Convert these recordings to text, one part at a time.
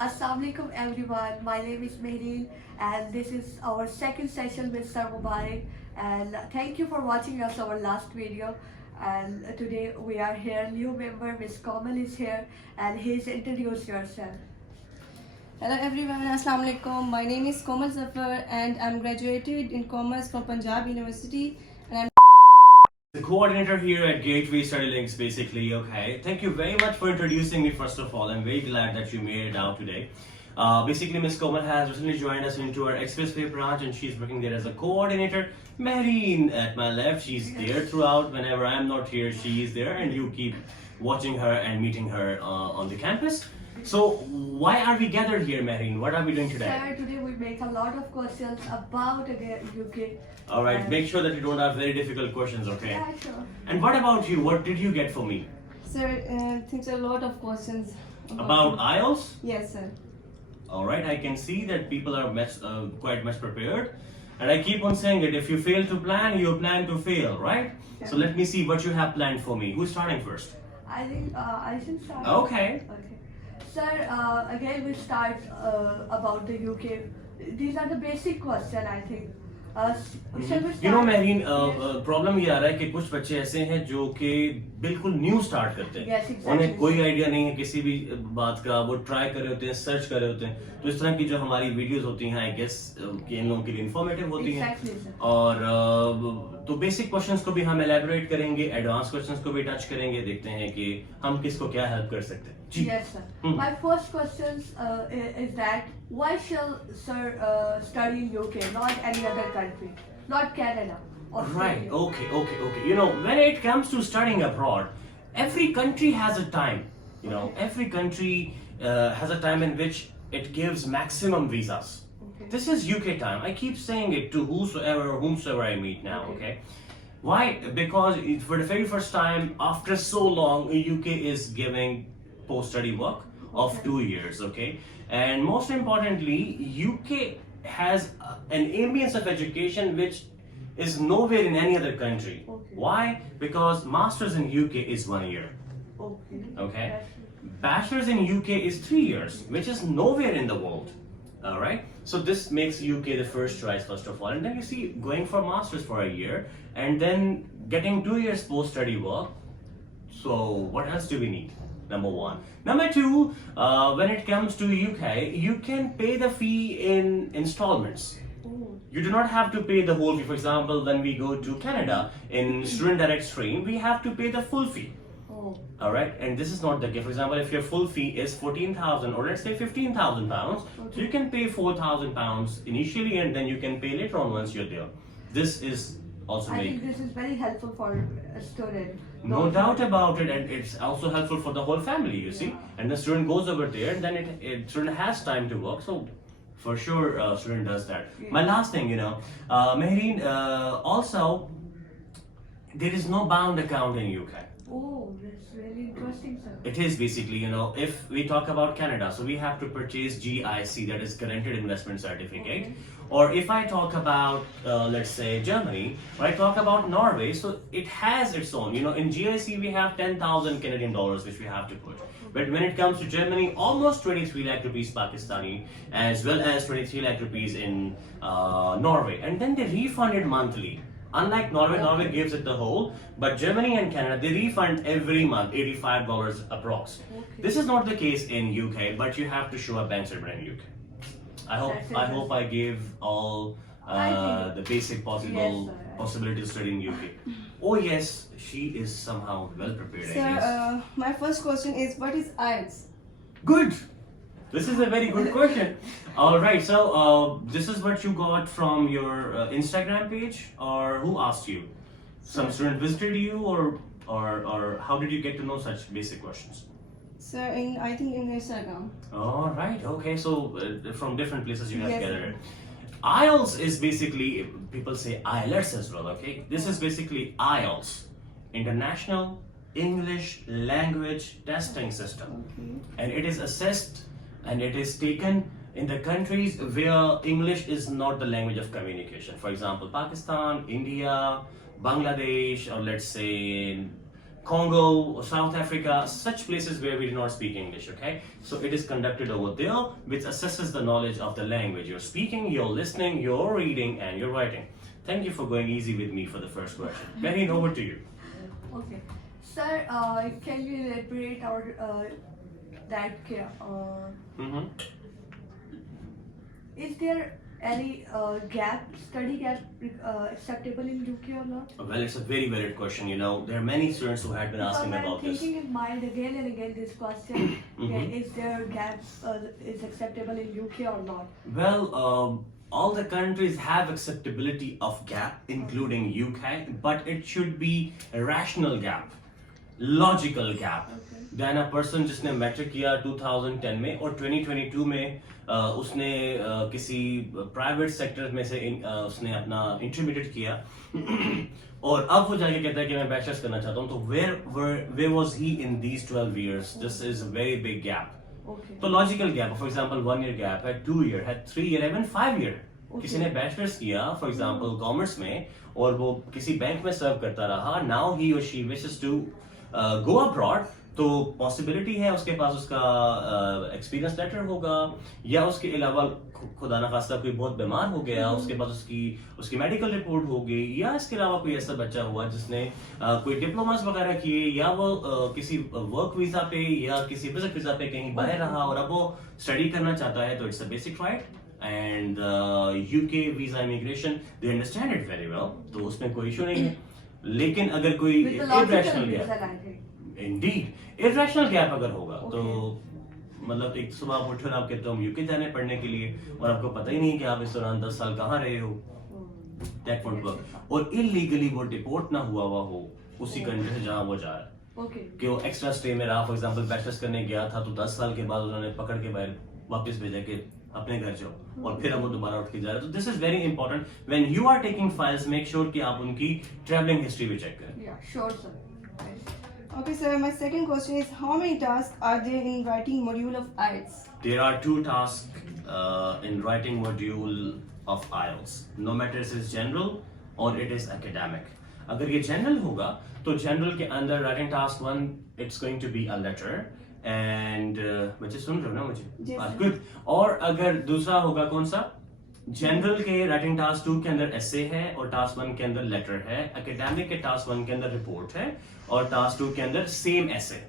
Assalamualaikum everyone. My name is Mehreen and this is our second session with Sir Mubarak, and thank you for watching us our last video. And today we are here, new member Miss Komal is here, and he's introduce yourself. Hello everyone, Assalamu alaikum. My name is Komal and I'm graduated in Commerce from Punjab University and I'm The coordinator here at Gateway Study Links, basically. Okay, thank you very much for introducing me. First of all, I'm very glad that you made it out today. Basically, Miss Komal has recently joined us into our Expressway branch, and she's working there as a coordinator. Mehreen at my left, she's there throughout. Whenever I'm not here, she is there, and you keep watching her and meeting her on the campus. So, why are we gathered here, Mehreen? What are we doing today? Sir, today we make a lot of questions about the UK. All right, make sure that you don't have very difficult questions, okay? Yeah, sure. And what about you? What did you get for me? sir. Thinks a lot of questions About IELTS? Yes, sir. All right, I can see that people are quite much prepared. And I keep on saying it, if you fail to plan, you plan to fail, right? Yeah. So let me see what you have planned for me. Who's starting first? I think I should start. Okay. Okay. Sir, again we start about the UK. These are the basic questions, I think. Shall we You know, start? Mehreen, Yes. Problem ये आ रहा है कि कुछ बच्चे ऐसे हैं जो कि बिल्कुल न्यू स्टार्ट करते हैं. Yes, exactly. उन्हें कोई आइडिया नहीं है किसी भी बात का. वो ट्राई कर रहे होते हैं, सर्च कर रहे होते हैं. तो इस तरह की जो हमारी वीडियोस होती हैं, आई गेस कि इन लोगों के लिए इंफॉर्मेटिव होती हैं. Exactly, sir. और तो बेसिक क्वेश्चंस को भी हम एलैबोरेट करेंगे, एडवांस क्वेश्चंस को भी टच करेंगे. देखते हैं कि हम किसको क्या हेल्प कर सकते हैं. जी. Yes, sir. Hmm. My first question is that why shall sir study in UK, not any other country, not Canada? Right. Australia? Okay. You know, when it comes to studying abroad, every country has a time. You know, Okay. every country has a time in which it gives maximum visas. Okay. This is UK time. I keep saying it to whosoever or whomsoever I meet now. Okay. Okay. Why? Because for the very first time after so long, UK is giving post-study work of Okay. 2 years. Okay, and most importantly, UK has an ambience of education which is nowhere in any other country. Okay. Why? Because masters in UK is 1 year. Okay. Okay. That's- Bachelor's in UK is 3 years, which is nowhere in the world. All right. So this makes UK the first choice first of all, and then you see going for masters for a year and then getting 2 years post-study work. So what else do we need? Number one. Number two, when it comes to UK, you can pay the fee in installments. Oh. You do not have to pay the whole fee. For example, when we go to Canada in student direct stream, we have to pay the full fee. Oh. All right, and this is not the case. For example, if your full fee is 14,000 or let's say 15,000 pounds, so you can pay 4,000 pounds initially, and then you can pay later on once you're there. This is also I very think this is very helpful for a student. no doubt about it, and it's also helpful for the whole family. You see, Yeah. and the student goes over there, and then student has time to work. So for sure, student does that. Yeah. My last thing, Mehreen, also there is no bound account in UK. Oh, that's really interesting, sir. It is basically, if we talk about Canada, so we have to purchase GIC, that is Guaranteed Investment Certificate. Okay. Or if I talk about, let's say, Germany, or I talk about Norway, so it has its own. In GIC, we have 10,000 Canadian dollars, which we have to put. But when it comes to Germany, almost 23 lakh rupees Pakistani, as well as 23 lakh rupees in Norway. And then they refund it monthly. Unlike Norway, Norway gives it the whole, but Germany and Canada, they refund every month, $85 approx. Okay. This is not the case in UK, but you have to show a bank statement in UK. I hope I gave all I think- the basic possible Yes, sir. possibilities to study in UK. Oh yes, she is somehow well prepared. I Sir, guess. my first question is what is IELTS? Good. This is a very good question. All right, so this is what you got from your Instagram page, or who asked you? Some student visited you, or how did you get to know such basic questions? Sir, I think in Instagram. All right, okay, so from different places you have Yes. gathered it. IELTS is basically, people say IELTS as well, okay? This is basically IELTS, International English Language Testing System. Okay. And it is assessed and it is taken in the countries where English is not the language of communication. For example, Pakistan, India, Bangladesh, or let's say Congo, South Africa, such places where we do not speak English, okay? So it is conducted over there, which assesses the knowledge of the language. You're speaking, you're listening, you're reading, and you're writing. Thank you for going easy with me for the first question. Berin, over to you. Okay. Sir, can you elaborate our that Mm-hmm. is there any study gap acceptable in UK or not? Well, it's a very valid question. You know, there are many students who had been asking Because I'm about this. thinking in mind again and again this question: Mhm. is there gap is acceptable in UK or not? Well, all the countries have acceptability of gap, including UK, but it should be a rational gap, logical gap. Okay. Then a person जिसने matric किया 2010 में और 2022 में उसने किसी private sector में से उसने अपना इंटरमीडिएट किया और अब वो जाके कहता है कि मैं बैचलर्स करना चाहता हूँ, तो where was he in these 12 years? This is a very big gap. Okay. तो logical gap, for example 1 year gap है, 2 year है, 3 year, even 5 year. किसी ने बैचलर्स किया फॉर एग्जांपल कॉमर्स में और वो किसी बैंक में सर्व करता रहा, नाउ ही और she wishes to go abroad, तो पॉसिबिलिटी है उसके पास उसका एक्सपीरियंस लेटर होगा, या उसके अलावा खुदा ना खास्ता कोई बहुत बीमार हो गया, उसके पास उसकी मेडिकल रिपोर्ट होगी, या इसके अलावा कोई ऐसा बच्चा हुआ जिसने कोई डिप्लोमास वगैरह किए, या वो किसी वर्क वीजा पे या किसी विजिट वीजा पे कहीं बाहर रहा और अब वो स्टडी करना चाहता है, तो it's a basic right. And UK visa immigration they understand it very well, तो उसमें कोई इशू नहीं है. लेकिन अगर कोई With the logical irrational reason, gap, I think. Indeed irrational gap अगर होगा Okay. तो मतलब एक सुबह आप उठे और आप कहते हो हम यूके जाने पढ़ने के लिए और आपको पता ही नहीं कि आप इस दौरान 10 साल कहाँ रहे हो, दैट वोंट वर्क. और इलीगली वो डिपोर्ट ना हुआ हो उसी कंट्री से जहाँ वो जा रहा है, Okay. कि वो एक्स्ट्रा स्टे में रहा, फॉर एग्जांपल बैचलर्स करने गया था तो 10 साल के बाद उन्होंने पकड़ के बाहर वापस भेजा कि अपने घर जाओ और फिर अब वो दोबारा उठ के जा रहा है. तो this is very important when you are taking files, make sure कि आप उनकी ट्रैवलिंग हिस्ट्री भी चेक करें. Yeah, sure, sir. Okay, sir. My second question is, how many tasks are there in writing module of IELTS? There are 2 tasks in writing module of IELTS. No matter it is general or it is academic. अगर ये general होगा तो general के अंदर writing task 1 it's going to be a letter and बच्चे सुन रहे हो ना मुझे? जी, sir. Good. और अगर दूसरा होगा कौन सा? जनरल के राइटिंग टास्क 2 के अंदर एसे है और टास्क 1 के अंदर लेटर है. एकेडमिक के टास्क 1 के अंदर रिपोर्ट है और टास्क 2 के अंदर same essay.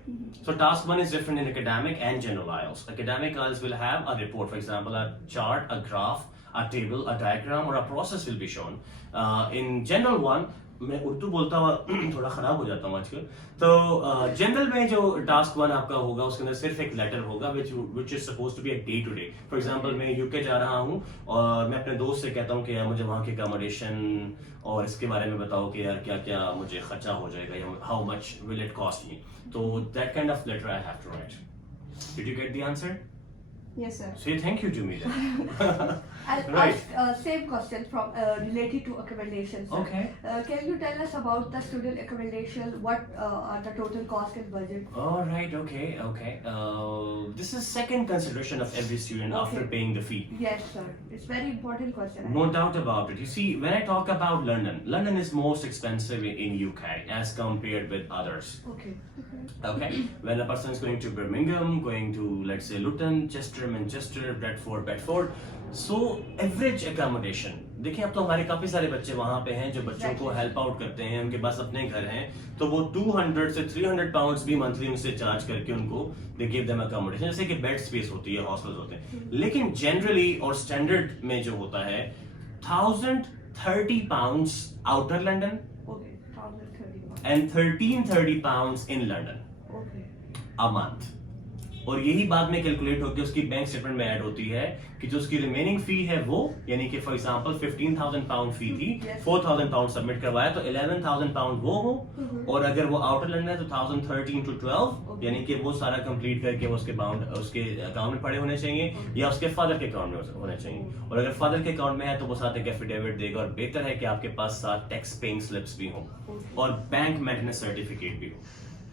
So task 1 is different in academic and general IELTS. Academic IELTS will have a report, for example, a chart, a graph, a table, a diagram, or a process will be shown. In general one, मैं उर्दू बोलता हुआ थोड़ा खराब हो जाता हूँ आजकल, तो जनरल में जो टास्क 1 आपका होगा उसके अंदर सिर्फ एक लेटर होगा which is supposed to be a day to day. For example मैं यूके जा रहा हूँ और मैं अपने दोस्त से कहता हूँ कि यार मुझे वहाँ की अकोमोडेशन और इसके बारे में बताओ कि यार क्या क्या मुझे खर्चा हो जाएगा या how much will it cost me. तो that kind of letter I have to write. Did you get the answer? Yes, sir. Say thank you to me then. I'll Right. ask same question from related to accommodation. Sir. Okay. Can you tell us about the student accommodation? What are the total cost and budget? All right. Okay. This is second consideration of every student after Okay. paying the fee. Yes, sir. It's very important question. No doubt about it. You see, when I talk about London is most expensive in UK as compared with others. Okay. Okay, when a person is going to Birmingham, going to let's say Luton, Chester, Manchester, Bedford, so average accommodation. देखिए अब तो हमारे काफी सारे बच्चे वहाँ पे हैं जो बच्चों को हेल्प आउट करते हैं, उनके पास अपने घर हैं, तो वो 200 से 300 पाउंड्स भी मंथली उनसे चार्ज करके उनको दे गिव देम अकोमोडेशन, जैसे कि बेड स्पेस होती है, हॉस्टल्स होते हैं. लेकिन जनरली और स्टैंडर्ड में जो होता है 1030 pounds outer London Okay. 1,030. and 1330 pounds in London Okay. a month. और यही बाद में कैलकुलेट होकर उसकी बैंक स्टेटमेंट में ऐड होती है कि जो उसकी रिमेनिंग फी है वो, यानी कि फॉर एग्जांपल 15,000 पाउंड फी थी, Yes. 4,000 पाउंड सबमिट करवाया तो 11,000 पाउंड वो हो, और अगर वो आउटर लंदन है तो 1,013 to 12, Okay. यानी कि वो सारा कंप्लीट करके वो उसके अकाउंट में पड़े होने चाहिए या उसके फादर के अकाउंट में होने चाहिए. और अगर फादर के अकाउंट में है तो वो साथ एक एफिडेविट देगा, और बेहतर है कि आपके पास साथ टैक्स पेइंग स्लिप्स भी हों और बैंक मेंटेनेंस सर्टिफिकेट भी हो,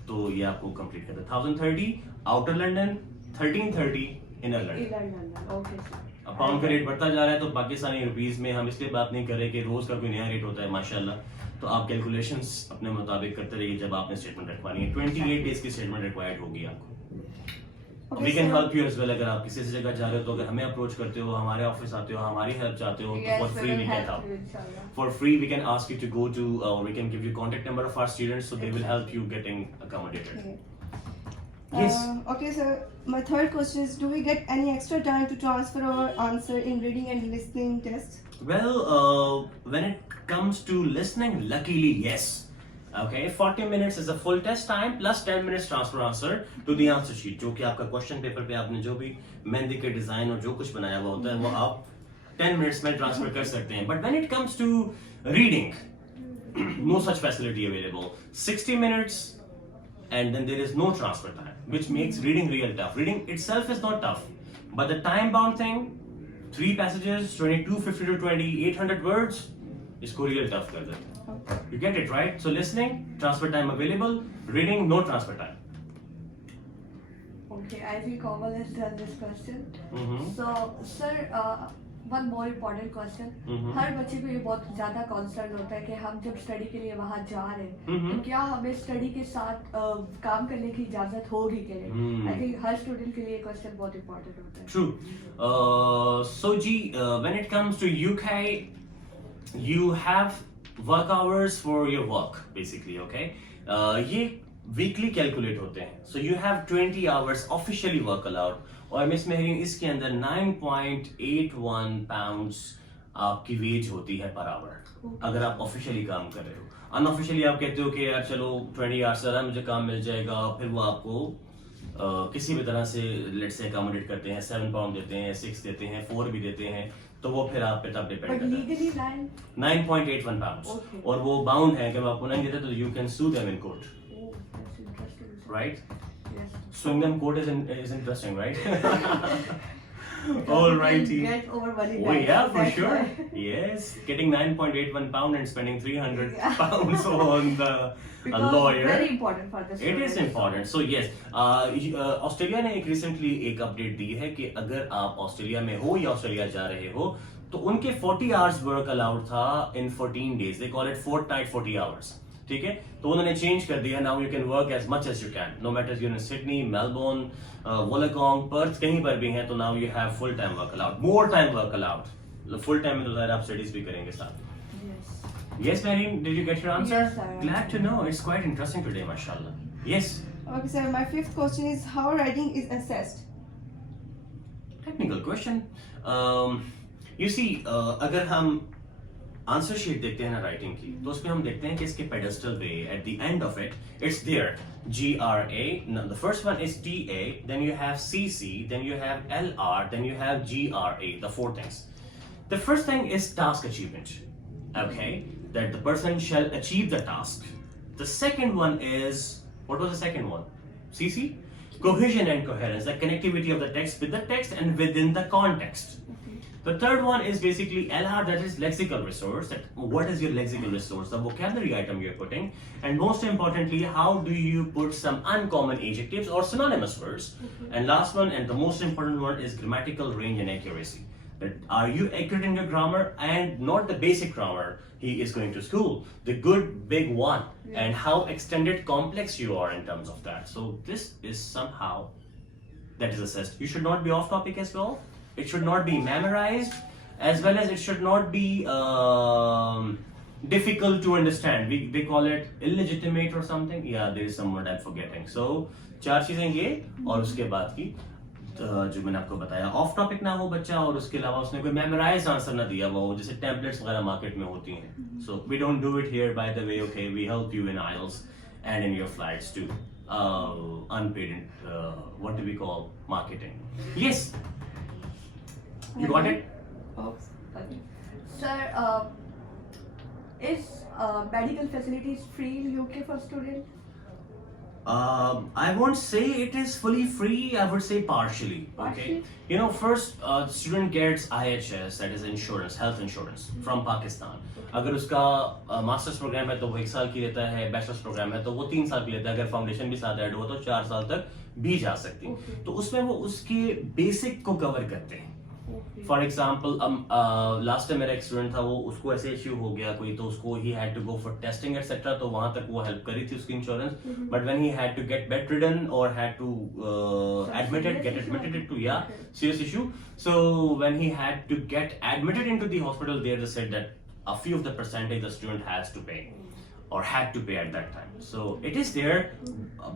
तो ये आपको कंप्लीट करता है. 1,030 outer London, 1330 inner London. Inner London, okay sir. अब पाउंड का रेट बढ़ता जा रहा है तो पाकिस्तानी रुपीस में हम इसलिए बात नहीं कर रहे कि रोज का कोई नया रेट होता है माशाल्लाह, तो आप कैलकुलेशंस अपने मुताबिक करते रहिए जब आपने स्टेटमेंट रखवानी है। 28 डेज की स्टेटमेंट रिक्वायर्ड होगी आपको। Okay, we can sir. Help you as well. अगर आप किसी जगह जा रहे हो तो अगर हमें अप्रोच करते हो, हमारे ऑफिस आते हो, हमारी हेल्प चाहते हो, तो for free we can help. For free, we can ask you to go to, or we can give you contact number of our students, so they will help you getting accommodated. Okay. Yes. Okay, sir. My third question is, do we get any extra time to transfer our answer in reading and listening tests? Well, when it comes to listening, luckily yes. Okay, 40 minutes is a full test time plus 10 minutes transfer answer to the answer sheet. जो कि आपका question paper पे आपने जो भी मेहंदी के design और जो कुछ बनाया हुआ होता है वो आप 10 minutes में ट्रांसफर कर सकते हैं. But when it comes to reading, no such facility available. 60 minutes and then there is no transfer time, which makes reading real tough. Reading itself is not tough, but the time bound thing, 3 passages, 2250 to 2800 words, इसको real tough कर देते हैं. You get it, right? So listening, transfer time available. Reading, no transfer time. Okay, I think Komal has done this question. Mm-hmm. So, sir, one more important question. Mhm. हर बच्चे को ये बहुत ज़्यादा concern होता है कि हम जब स्टडी के लिए वहाँ जा रहे हैं, Mhm. तो क्या हमें स्टडी के साथ काम करने की इजाज़त होगी कि नहीं? आई थिंक हर स्टूडेंट के लिए ये क्वेश्चन बहुत इंपॉर्टेंट होता है. True. So, G, when it comes to UK, you have work hours for your work, basically, okay? ये weekly calculate होते हैं. So, you have 20 hours officially work allowed. और मिस मेहरीन इसके अंदर 9.81 pounds आपकी वेज होती है पर आवर अगर आप ऑफिशियली काम कर रहे हो. अनऑफिशियली आप कहते हो कि यार चलो 20 आवर्स ज़्यादा मुझे काम मिल जाएगा, फिर वो आपको किसी भी तरह से लेट्स से अकोमोडेट करते हैं, 7 पाउंड देते हैं, 6 देते हैं, 4 भी देते हैं, तो वो फिर आप पे तब डिपेंड But करता है. legally 9.81 pounds. Okay. और वो बाउंड है कि मैं आपको नहीं देता तो you can sue them in court, Oh, that's interesting. sir. right? Yes. Suing them court is interesting, right? Because All we righty. Get over money Oh back, yeah, so for that's sure. why. Yes, getting 9.81 pound and spending 300 Yeah. pounds on a Because lawyer. very important for the It students. is important. So yes, Australia ने एक recently एक update दी है कि अगर आप Australia में हो या ऑस्ट्रेलिया जा रहे हो तो उनके 40 आवर्स वर्क अलाउड था in 14 days. They call it fortnight 40 hours. ठीक है, तो उन्होंने चेंज कर दिया. Now you can work as much as you can, no matter you in Sydney, Melbourne, Wollongong, Perth, कहीं पर भी हैं, तो now you have full time work allowed, more time work allowed. Full time में तो ज़ाहिर आप स्टडीज भी करेंगे साथ. Yes. Yes, Marine, did you get your answer? Yes, sir. Glad to know. It's quite interesting today, mashallah. Yes. Okay, sir. My fifth question is, how writing is assessed? Technical question. You see, अगर हम answer sheet देखते हैं ना writing की, तो उसमें हम देखते हैं कि इसके पेडेस्टल पे at the end of it it's there GRA. The first one is TA, then you have CC, then you have LR, then you have GRA. The four things. The first thing is task achievement. Okay, that the person shall achieve the task. The second one is, what was the second one? CC? Cohesion and coherence, the connectivity of the text with the text and within the context. The third one is basically LR, that is lexical resource. That what is your lexical resource? The vocabulary item you're putting. And most importantly, how do you put some uncommon adjectives or synonymous words? And last one, and the most important one, is grammatical range and accuracy. That are you accurate in your grammar and not the basic grammar he is going to school, the good big one, and how extended complex you are in terms of that. So this is somehow that is assessed. You should not be off topic as well. It should not be memorized, as well as it should not be difficult to understand. They call it illegitimate or something. Yeah, there is some word I'm forgetting. So 4 चीजें ये और उसके बाद की जो मैंने आपको बताया, ऑफ टॉपिक ना हो बच्चा, और उसके अलावा उसने कोई मेमोराइज आंसर ना दिया वो जैसे टेम्पलेट्स वगैरह मार्केट में होती हैं. So we don't do it here, by the way. Okay, we help you in IELTS and in your flights too. Unpaid, what do we call, marketing. Yes, you got it. Okay. Sir, is medical facilities free in UK for students? I won't say it is fully free. I would say partially. Okay. Partially? You know, first student gets IHS, that is insurance, health insurance from Pakistan. अगर उसका masters programme है तो वो 1 साल की लेता है, bachelors programme है तो वो 3 साल की लेता है. अगर फाउंडेशन भी साथ ऐड हो तो 4 साल तक भी जा सकती है। Okay. तो उसमें वो उसके बेसिक को कवर करते हैं। Okay. For example last time मेरा एक स्टूडेंट था, वो उसको ऐसे इश्यू हो गया कोई, तो उसको ही had to go for testing etcetera, तो वहां तक वो हेल्प करी थी उसकी insurance, but when he had to get bedridden और had to get admitted into serious issue, so when he had to get admitted into the hospital there, they said that a few of the percentage the student has to pay or had to pay at that time. So it is there,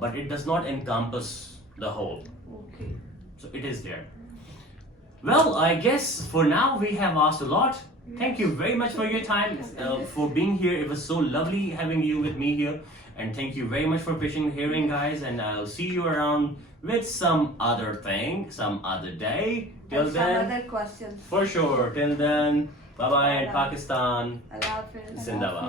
but it does not encompass the whole. Okay. So it is there. Well, I guess for now we have asked a lot. Thank you very much for your time, for being here. It was so lovely having you with me here. And thank you very much for patient hearing, guys. And I'll see you around with some other thing, some other day. Till And then, some other questions. for sure. Till then, bye bye, and Bye-bye. Pakistan. Allah Hafiz. Zindabad.